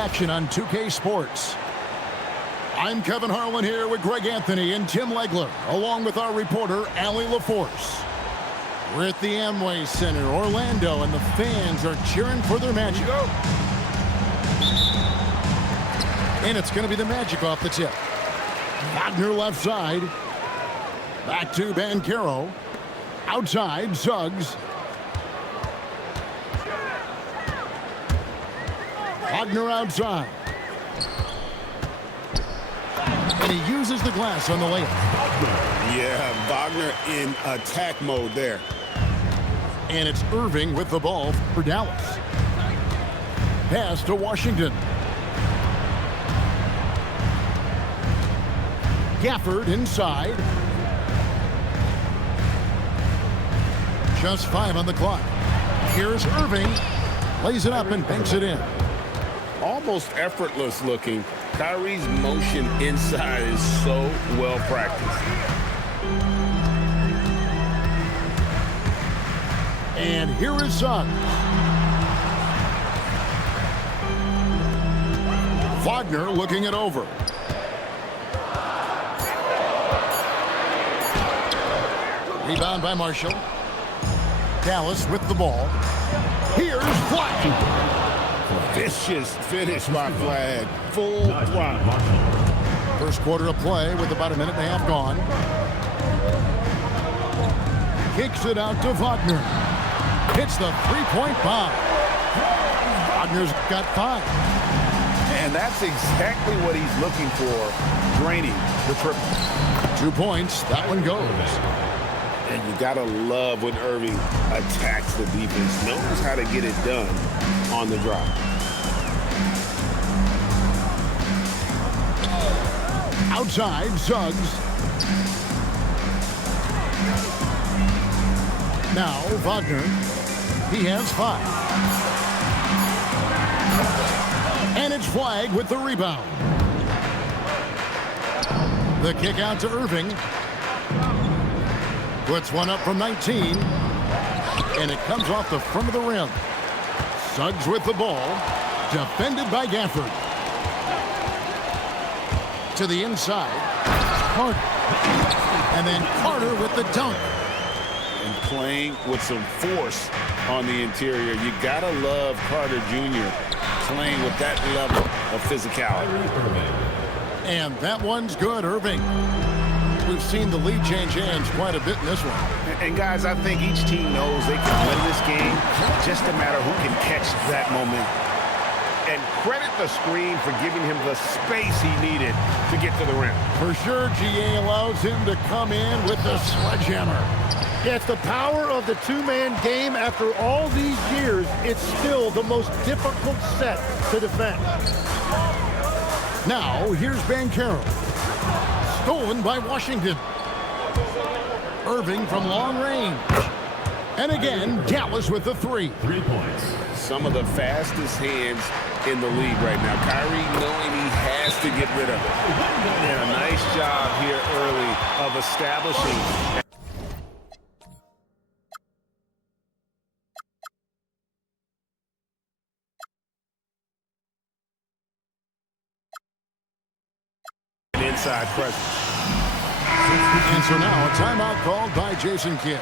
Action on 2K Sports. I'm Kevin Harlan here with Greg Anthony and Tim Legler, along with our reporter, Allie LaForce. We're at the Amway Center, Orlando, and the fans are cheering for their Magic. And it's going to be the Magic off the tip. Wagner left side. Back to Banchero. Outside, Suggs. Wagner outside. And he uses the glass on the layup. Yeah, Wagner in attack mode there. And it's Irving with the ball for Dallas. Pass to Washington. Gafford inside. Just 5 on the clock. Here's Irving. Lays it up and banks it in. Almost effortless looking. Kyrie's motion inside is so well practiced. And here is Suggs. Wagner looking it over. Rebound by Marshall. Dallas with the ball. Here's Flag. Vicious finish by Flag. Full throttle. First quarter of play with about a minute and a half gone. Kicks it out to Wagner. Hits the three-point bomb. Wagner's got 5. And that's exactly what he's looking for, draining the triple. 2 points. That one goes. And you got to love when Irving attacks the defense, knows how to get it done on the drop. Outside, Suggs. Now, Wagner. He has 5. And it's Flag with the rebound. The kick out to Irving. Puts one up from 19. And it comes off the front of the rim. Suggs with the ball. Defended by Gafford. To the inside. Carter. And then Carter with the dunk. And playing with some force on the interior. You got to love Carter Jr. playing with that level of physicality. And that one's good, Irving. We've seen the lead change hands quite a bit in this one. And guys, I think each team knows they can win this game. Just a matter who can catch that moment. And credit the screen for giving him the space he needed to get to the rim. For sure, GA allows him to come in with the sledgehammer. Yeah, it's the power of the two-man game. After all these years, it's still the most difficult set to defend. Now, here's Banchero. Stolen by Washington. Irving from long range. And again, Dallas with the 3. 3 points. Some of the fastest hands in the league right now. Kyrie knowing he has to get rid of it. And a nice job here early of establishing. Inside presence. And so now a timeout called by Jason Kidd.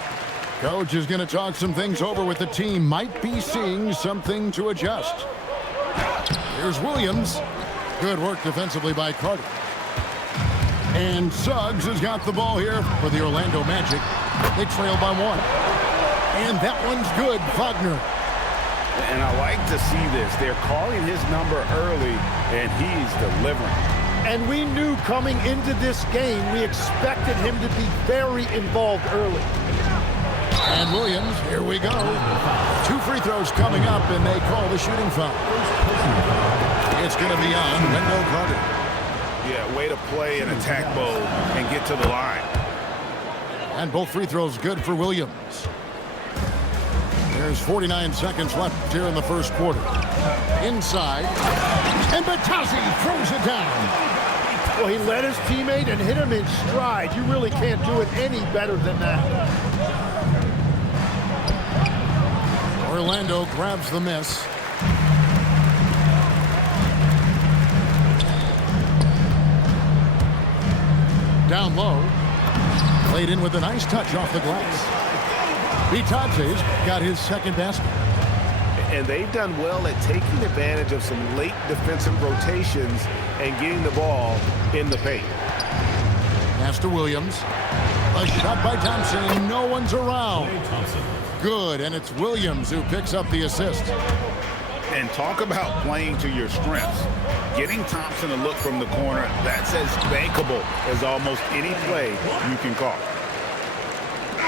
Coach is going to talk some things over with the team. Might be seeing something to adjust. Here's Williams. Good work defensively by Carter. And Suggs has got the ball here for the Orlando Magic. They trail by 1. And that one's good, Wagner. And I like to see this. They're calling his number early, and he's delivering. And we knew coming into this game, we expected him to be very involved early. And Williams, here we go. 2 free throws coming up, and they call the shooting foul. It's going to be on Wendell Carter. Yeah, way to play in attack mode and get to the line. And both free throws good for Williams. There's 49 seconds left here in the first quarter. Inside. And Batazzi throws it down. Well, he led his teammate and hit him in stride. You really can't do it any better than that. Orlando grabs the miss. Down low. Played in with a nice touch off the glass. Bitate's got his second basket. And they've done well at taking advantage of some late defensive rotations and getting the ball in the paint. Pass to Williams. A shot by Thompson, and no one's around. Good, and it's Williams who picks up the assist. And talk about playing to your strengths. Getting Thompson a look from the corner, that's as bankable as almost any play you can call.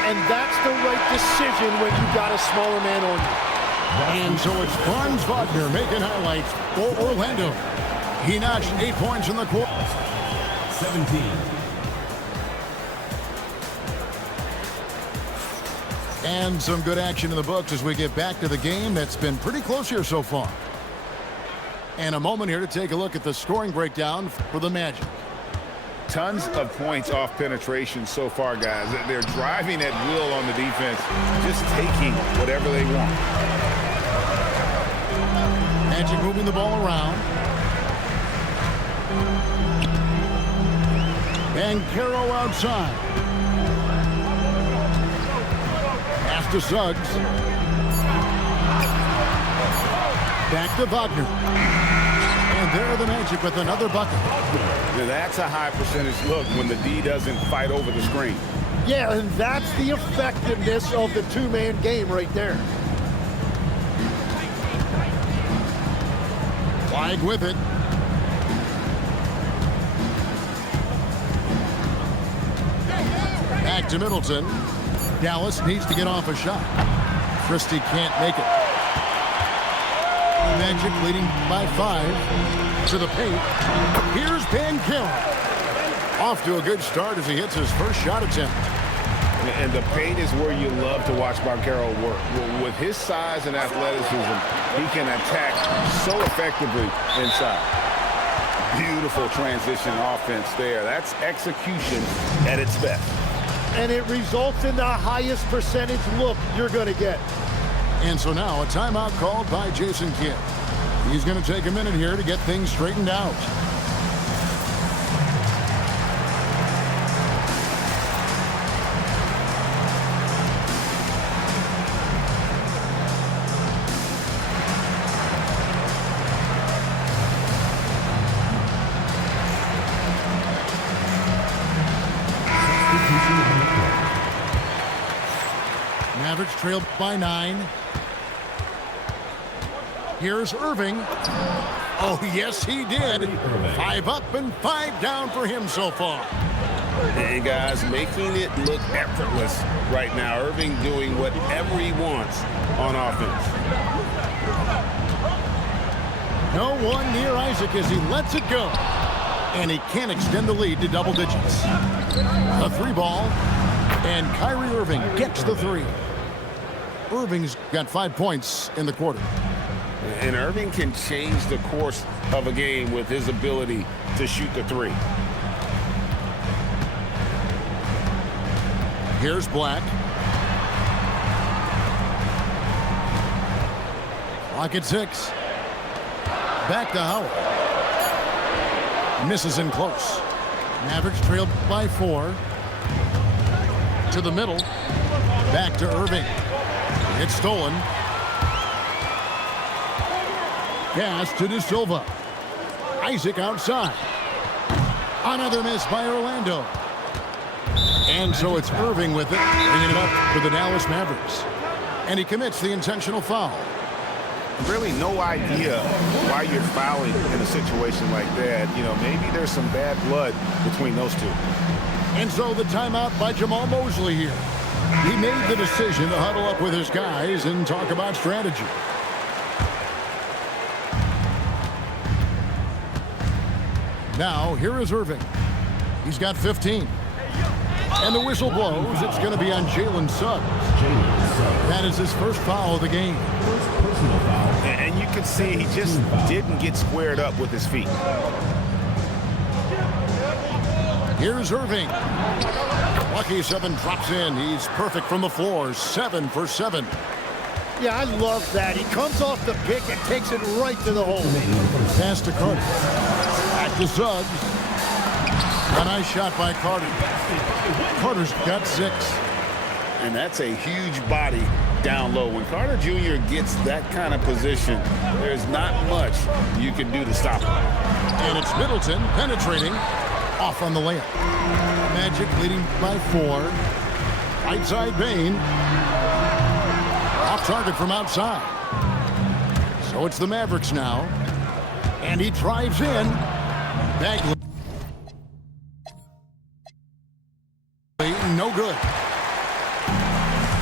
And that's the right decision when you got a smaller man on you. And so it's Franz Wagner making highlights for Orlando. He notched 8 points in the quarter. 17. And some good action in the books as we get back to the game that's been pretty close here so far. And a moment here to take a look at the scoring breakdown for the Magic. Tons of points off penetration so far, guys. They're driving at will on the defense, just taking whatever they want. Magic moving the ball around. And Caro outside. Pass to Suggs. Back to Wagner. And there are the Magic with another bucket. Now that's a high percentage look when the D doesn't fight over the screen. Yeah, and that's the effectiveness of the two-man game right there. Flag with it. Back to Middleton. Dallas needs to get off a shot. Christie can't make it. Magic leading by 5 to the paint. Here's Bankero. Off to a good start as he hits his first shot attempt. And the paint is where you love to watch Bankero work. With his size and athleticism, he can attack so effectively inside. Beautiful transition offense there. That's execution at its best. And it results in the highest percentage look you're going to get. And so now a timeout called by Jason Kidd. He's going to take a minute here to get things straightened out. Mavericks trailed by 9. Here's Irving. Oh, yes, he did. 5 up and 5 down for him so far. And guys, making it look effortless right now. Irving doing whatever he wants on offense. No one near Isaac as he lets it go. And he can't extend the lead to double digits. A 3 ball. And Kyrie Irving gets the 3. Irving's got 5 points in the quarter. And Irving can change the course of a game with his ability to shoot the 3. Here's Black. Clock at 6. Back to Howard. Misses in close. Mavericks trailed by 4. To the middle. Back to Irving. It's stolen. Pass to De Silva. Isaac outside. Another miss by Orlando. And so it's Irving with it, bringing it up for the Dallas Mavericks. And he commits the intentional foul. Really no idea why you're fouling in a situation like that. You know, maybe there's some bad blood between those two. And so the timeout by Jamal Mosley here. He made the decision to huddle up with his guys and talk about strategy. Now, here is Irving. He's got 15. And the whistle blows. It's going to be on Jalen Suggs. That is his first foul of the game. And you can see he just didn't get squared up with his feet. Here's Irving. Lucky 7 drops in. He's perfect from the floor. 7 for 7. Yeah, I love that. He comes off the pick and takes it right to the hole. Pass to Carter. Back to Suggs. A nice shot by Carter. Carter's got 6. And that's a huge body down low. When Carter Jr. gets that kind of position, there's not much you can do to stop him. And it's Middleton penetrating. Off on the layup. Magic leading by 4. Right side Bain. Off target from outside. So it's the Mavericks now. And he drives in. Bagley. No good.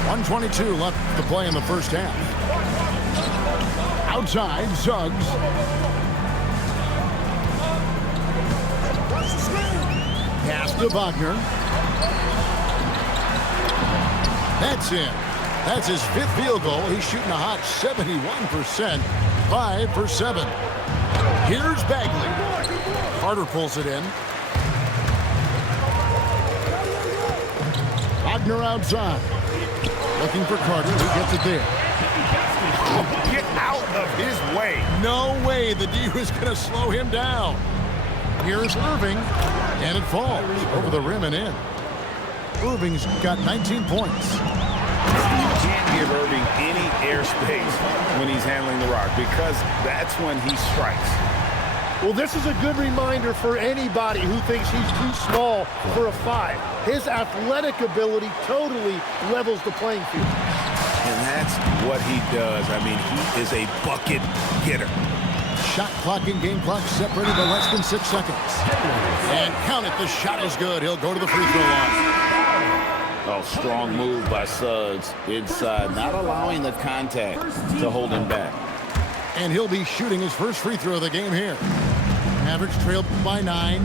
1:22 left to play in the first half. Outside, Suggs. Pass to Wagner. That's in. That's his 5th field goal. He's shooting a hot 71%. 5 for 7. Here's Bagley. Carter pulls it in. Wagner outside. Looking for Carter. He gets it there. Get out of his way. No way the D was going to slow him down. Here's Irving. And it falls over the rim and in. Irving's got 19 points. You can't give Irving any airspace when he's handling the rock because that's when he strikes. Well, this is a good reminder for anybody who thinks he's too small for a 5. His athletic ability totally levels the playing field. And that's what he does. I mean, he is a bucket getter. Shot clock and game clock separated by less than 6 seconds. And count it, the shot is good. He'll go to the free throw line. Oh, strong move by Suggs inside, not allowing the contact to hold him back. And he'll be shooting his first free throw of the game here. Mavericks trailed by 9.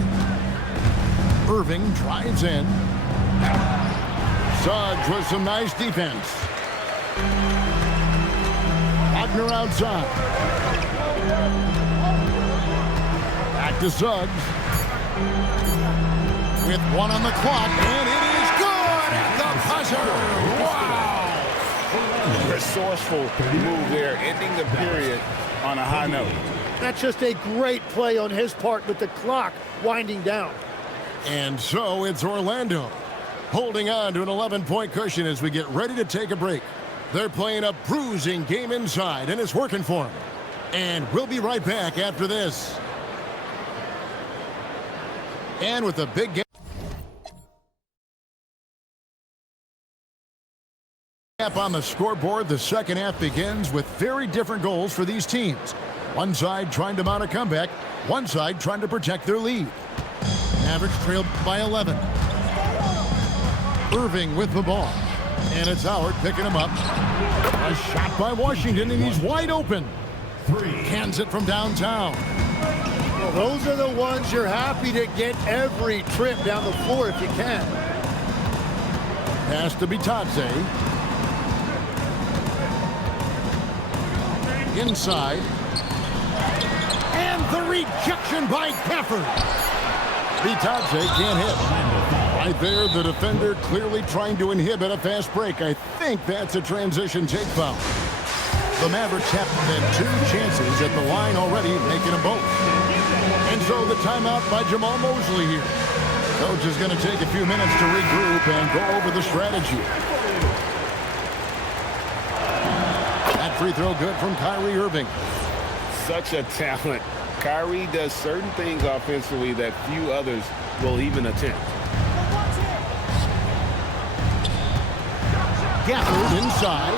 Irving drives in. Suggs with some nice defense. Wagner outside. Back to Suggs. With 1 on the clock, and it is good at the buzzer. Wow! Resourceful move there, ending the period on a high note. That's just a great play on his part with the clock winding down. And so it's Orlando holding on to an 11-point cushion as we get ready to take a break. They're playing a bruising game inside, and it's working for them. And we'll be right back after this. And with a big gap on the scoreboard, the second half begins with very different goals for these teams. One side trying to mount a comeback, one side trying to protect their lead. Mavericks trailed by 11. Irving with the ball. And it's Howard picking him up. A shot by Washington, and he's wide open. Cans it from downtown. Well, those are the ones you're happy to get every trip down the floor if you can. Pass to Bitadze. Inside. And the rejection by Gafford. Bitadze can't hit. Right there, the defender clearly trying to inhibit a fast break. I think that's a transition take foul. The Mavericks have had 2 chances at the line already, making them both. And so the timeout by Jamal Mosley here. Coach is going to take a few minutes to regroup and go over the strategy. That free throw good from Kyrie Irving. Such a talent. Kyrie does certain things offensively that few others will even attempt. Gafford inside.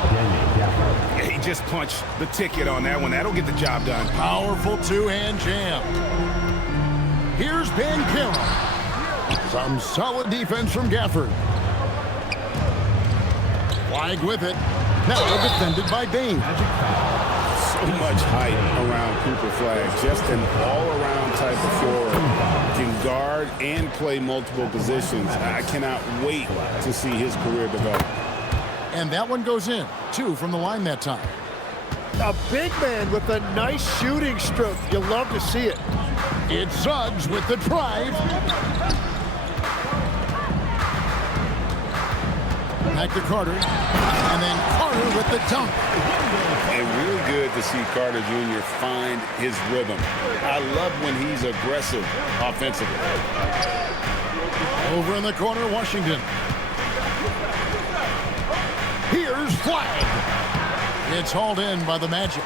He just punched the ticket on that one. That'll get the job done. Powerful 2-hand jam. Here's Banchero. Some solid defense from Gafford. Flag with it. Now defended by Bain. So much height around Cooper Flag. Just an all-around type of forward. Can guard and play multiple positions. I cannot wait to see his career develop. And that one goes in. 2 from the line that time. A big man with a nice shooting stroke. You love to see it. It's Suggs with the drive. Back to Carter. And then Carter with the dunk. And really good to see Carter Jr. find his rhythm. I love when he's aggressive offensively. Over in the corner, Washington. Here's flag. It's hauled in by the Magic.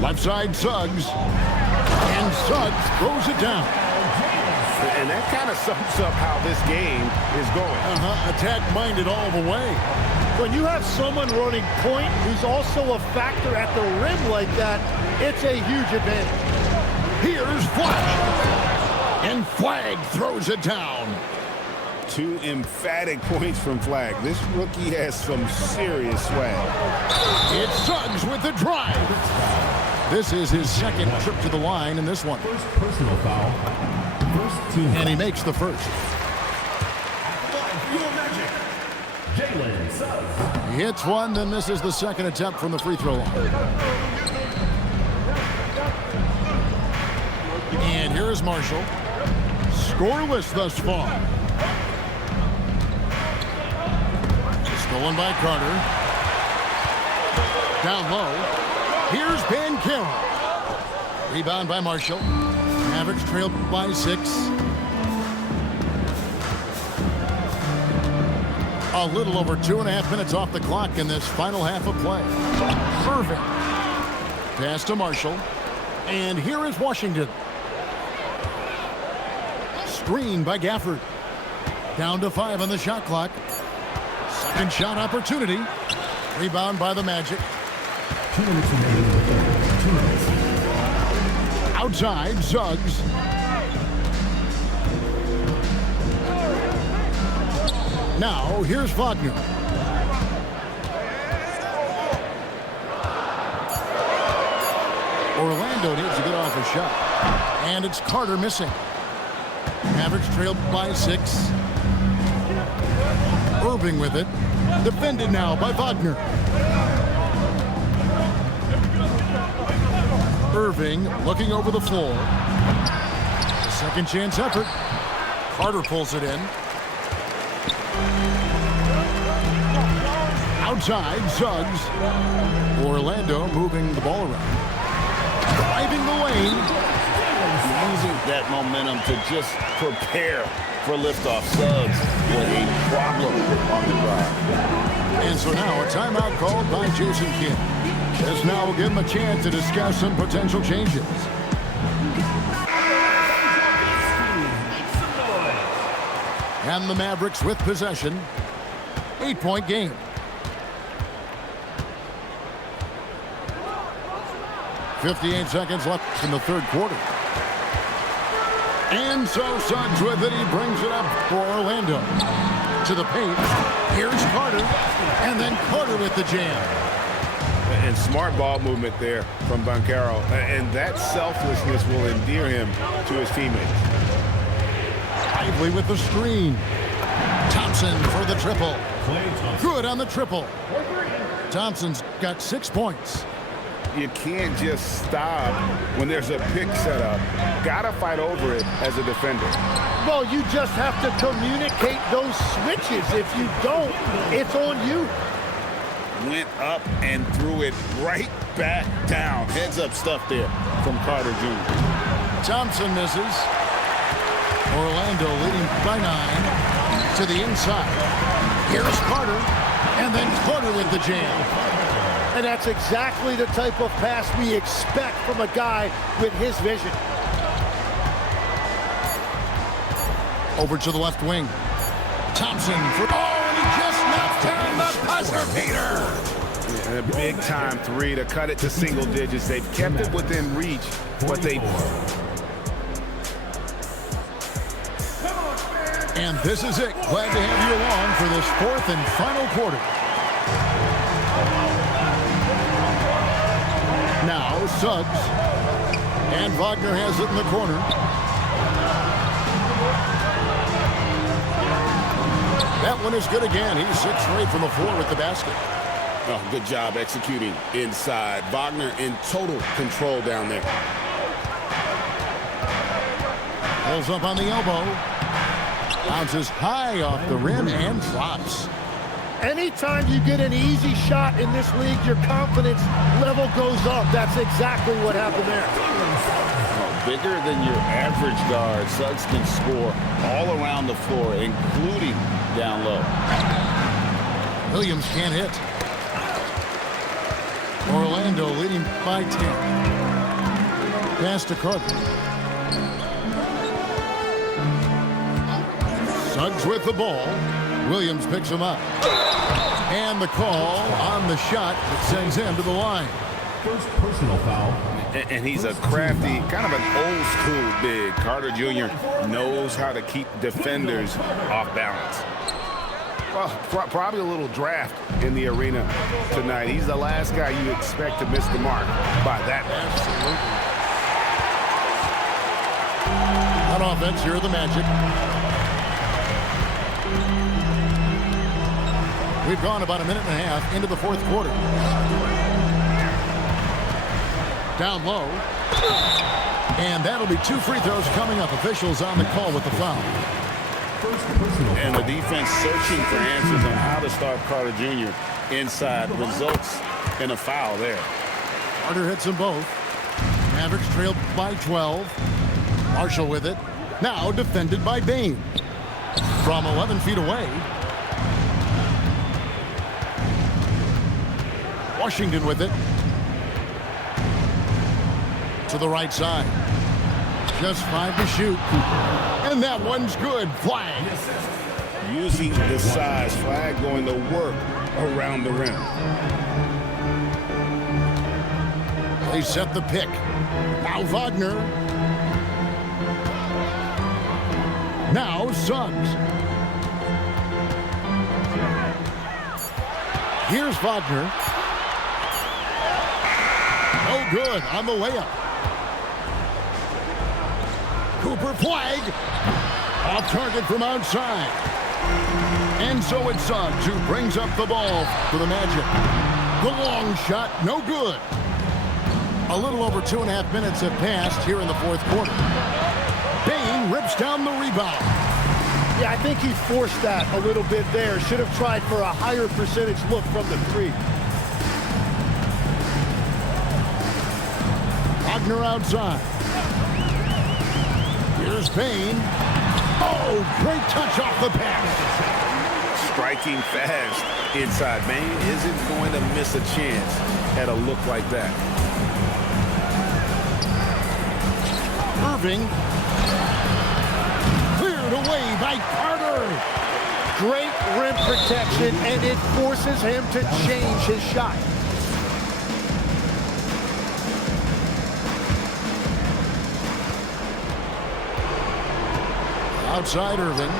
Left side, Suggs. And Suggs throws it down. And that kind of sums up how this game is going. Attack-minded all the way. When you have someone running point who's also a factor at the rim like that, it's a huge advantage. Here's Flag. And Flag throws it down. 2 emphatic points from Flag. This rookie has some serious swag. It's Suggs with the drive. This is his second trip to the line in this one. First personal foul. First team. And he makes the first. Jalen Suggs. He hits one, then misses the second attempt from the free throw line. And here is Marshall. Scoreless thus far. Stolen by Carter. Down low. Here's Bancaro. Rebound by Marshall. Mavericks trailed by 6. A little over 2.5 minutes off the clock in this final half of play. Irving. Pass to Marshall. And here is Washington. Screen by Gafford. Down to 5 on the shot clock. Second shot opportunity. Rebound by the Magic. 2 minutes remaining in the third. 2 minutes. Outside, Suggs. Now, here's Wagner. Orlando needs to get off a shot. And it's Carter missing. Mavericks trailed by 6. Irving with it. Defended now by Wagner. Irving looking over the floor. Second chance effort. Carter pulls it in. Outside, Suggs. Orlando moving the ball around. Driving the lane. Using that momentum to just prepare for liftoff. Suggs with a problem on the drive. And so now a timeout called by Jason Kidd. This now will give him a chance to discuss some potential changes. And the Mavericks with possession. 8-point game. .58 seconds left in the third quarter. And so Suggs with it. He brings it up for Orlando. To the paint. Here's Carter. And then Carter with the jam. And smart ball movement there from Bancaro. And that selflessness will endear him to his teammates. Lively with the screen. Thompson for the triple. Good on the triple. Thompson's got 6 points. You can't just stop when there's a pick set up. Gotta fight over it as a defender. Well, you just have to communicate those switches. If you don't, it's on you. Went up and threw it right back down. Heads up stuff there from Carter Jr. Thompson misses. Orlando leading by 9 to the inside. Here's Carter, and then Carter with the jam. And that's exactly the type of pass we expect from a guy with his vision. Over to the left wing. Thompson for... Oh, and he just knocked down the buzzer beater. And a big-time 3 to cut it to single digits. They've kept it within reach, but they... And this is it. Glad to have you along for this fourth and final quarter. Now Suggs. And Wagner has it in the corner. That one is good again. He's 6 straight from the floor with the basket. Oh, good job executing inside. Wagner in total control down there. Pulls up on the elbow. Bounces high off the rim and drops. Anytime you get an easy shot in this league, your confidence level goes up. That's exactly what happened there. Bigger than your average guard, Suggs can score all around the floor, including down low. Williams can't hit. Orlando leading by 10. Pass to Carter. Suggs with the ball. Williams picks him up. And the call on the shot that sends him to the line. First personal foul. And he's a crafty, kind of an old-school big. Carter Jr. knows how to keep defenders off balance. Well, probably a little draft in the arena tonight. He's the last guy you expect to miss the mark by that much. Absolutely. On offense, here are the Magic. We've gone about a minute and a half into the fourth quarter. Down low. And that'll be 2 free throws coming up. Officials on the call with the foul. And the defense searching for answers on how to stop Carter Jr. inside results in a foul there. Carter hits them both. Mavericks trailed by 12. Marshall with it. Now defended by Bain. From 11 feet away. Washington with it. To the right side. Just 5 to shoot. And that one's good. Flag. Using the size, flag going to work around the rim. They set the pick. Now Wagner. Now Suggs. Here's Wagner. Oh, good on the layup. Cooper flag. Off target from outside. And so it's Suggs who brings up the ball for the Magic. The long shot, no good. A little over 2.5 minutes have passed here in the fourth quarter. Bain rips down the rebound. Yeah, I think he forced that a little bit there. Should have tried for a higher percentage look from the 3. Wagner outside. Here's Bain. Oh, great touch off the pass. Striking fast inside. Bain isn't going to miss a chance at a look like that. Irving. Cleared away by Carter. Great rim protection, and it forces him to change his shot. Outside Irving.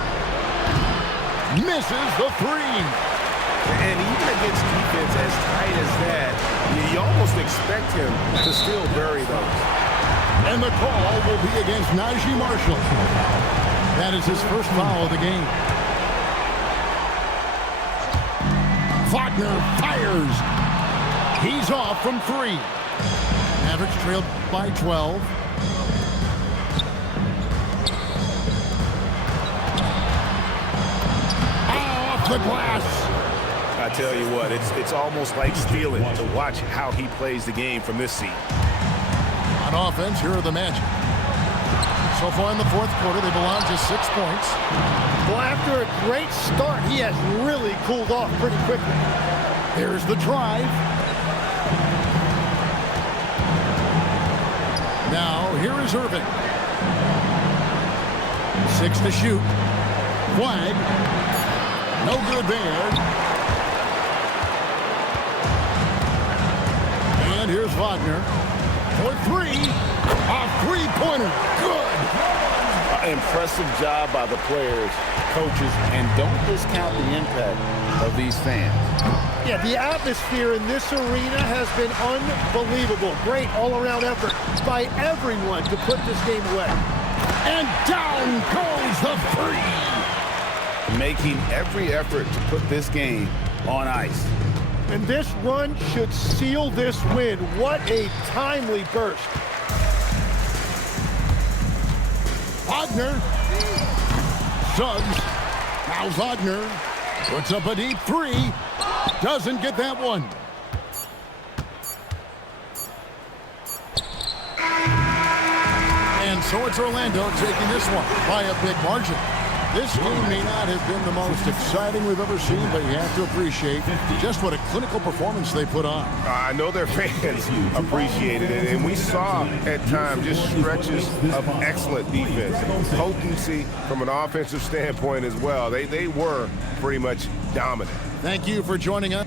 Misses the 3. And even against defense as tight as that, you almost expect him to still bury those. And the call will be against Najee Marshall. That is his first foul of the game. Wagner fires. He's off from 3. Mavericks trailed by 12. Off the glass. I tell you what, it's almost like stealing to watch how he plays the game from this seat. On offense, here are the Magic. So far in the fourth quarter, they belong to 6 points. Well, after a great start, he has really cooled off pretty quickly. Here's the drive. Now, here is Irving. 6 to shoot. Flag. No good there. And here's Wagner. For 3. A three-pointer. Good. Impressive job by the players, coaches, and don't discount the impact of these fans. Yeah, the atmosphere in this arena has been unbelievable. Great all-around effort by everyone to put this game away. And down goes the 3. Making every effort to put this game on ice. And this run should seal this win. What a timely burst. Wagner. Suggs. Now Wagner. Puts up a deep three. Doesn't get that one. And so it's Orlando taking this one by a big margin. This game may not have been the most exciting we've ever seen, but you have to appreciate just what a clinical performance they put on. I know their fans appreciated it, and we saw at times just stretches of excellent defense, potency from an offensive standpoint as well. They were pretty much dominant. Thank you for joining us.